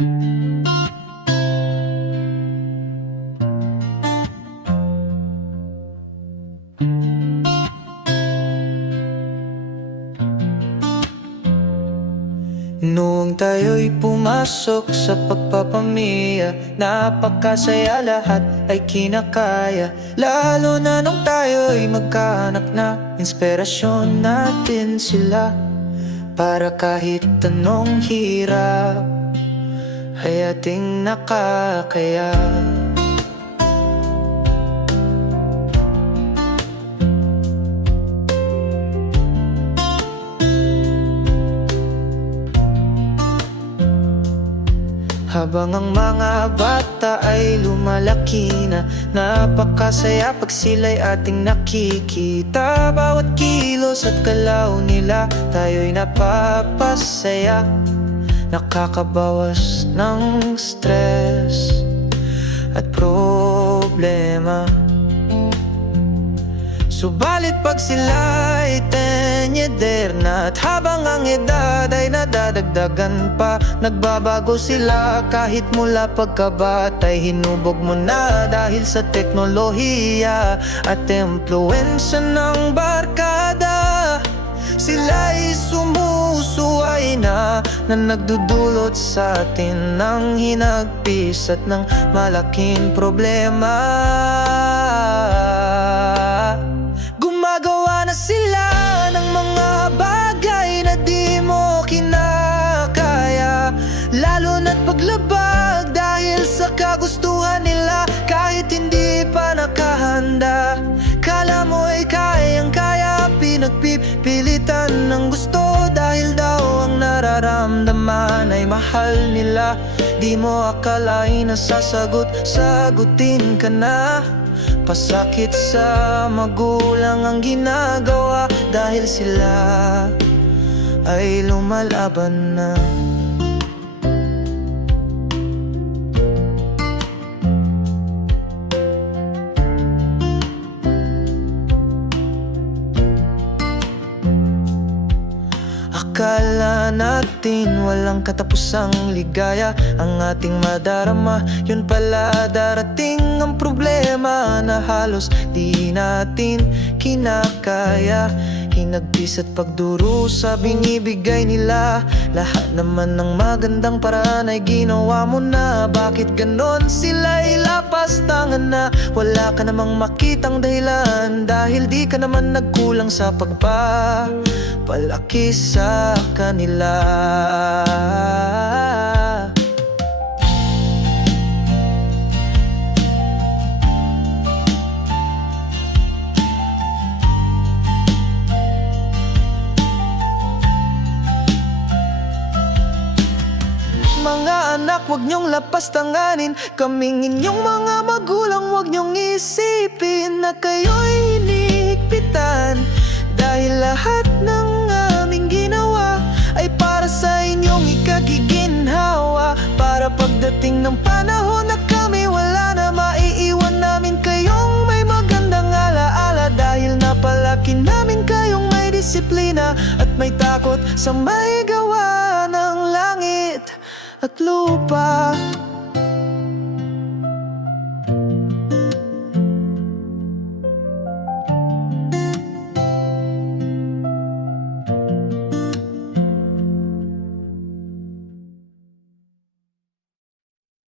Noong tayo'y pumasok sa pagpapamilya, napakasaya, lahat ay kinakaya. Lalo na nung tayo'y magkaanak na, inspirasyon natin sila. Para kahit anong hirap ay ating nakakaya. Habang ang mga bata ay lumalaki na, napakasaya pag sila'y ating nakikita. Bawat kilos at galaw nila, tayo'y napapasaya. Nakakabawas ng stress at problema. Subalit pag sila'y tenyeder na, at habang ang edad ay nadadagdagan pa, nagbabago sila kahit mula pagkabatay. Hinubog mo na dahil sa teknolohiya at impluensya ng barkada. Sila'y sumusuway na nagdudulot sa atin ng hinagpis at ng malaking problema. Gumagawa na sila ng mga bagay na di mo kinakaya, lalo na't paglabag dahil sa kagustuhan nila, kahit hindi pa nakahanda. Kala mo ay kayang-kaya, pinagpipilitan ng gusto, dahil daw ang nararamdaman ay mahal nila. Di mo akalain na sagutin ka na. Pasakit sa magulang ang ginagawa, dahil sila ay lumalaban na. Akala natin walang katapusang ligaya ang ating madarama, yun pala darating ang problema na halos di natin kinakaya. Hinagpis at pagdurusa binibigay nila, lahat naman ng magandang paraan ay ginawa mo na. Bakit ganon? Sila'y lapastangan na, wala ka namang makitang dahilan, dahil di ka naman nagkulang sa pagpapalaki sa kanila. Mga anak, huwag niyong lapastanganin, kaming inyong mga magulang, huwag niyong isipin na kayo'y hinihigpitan, dahil lahat ng aming ginawa ay para sa inyong ikagiginhawa. Para pagdating ng panahon na kami wala na, maiiwan namin kayong may magandang alaala, dahil napalaki namin kayong may disiplina at may takot sa may gawa ng langit at lupa.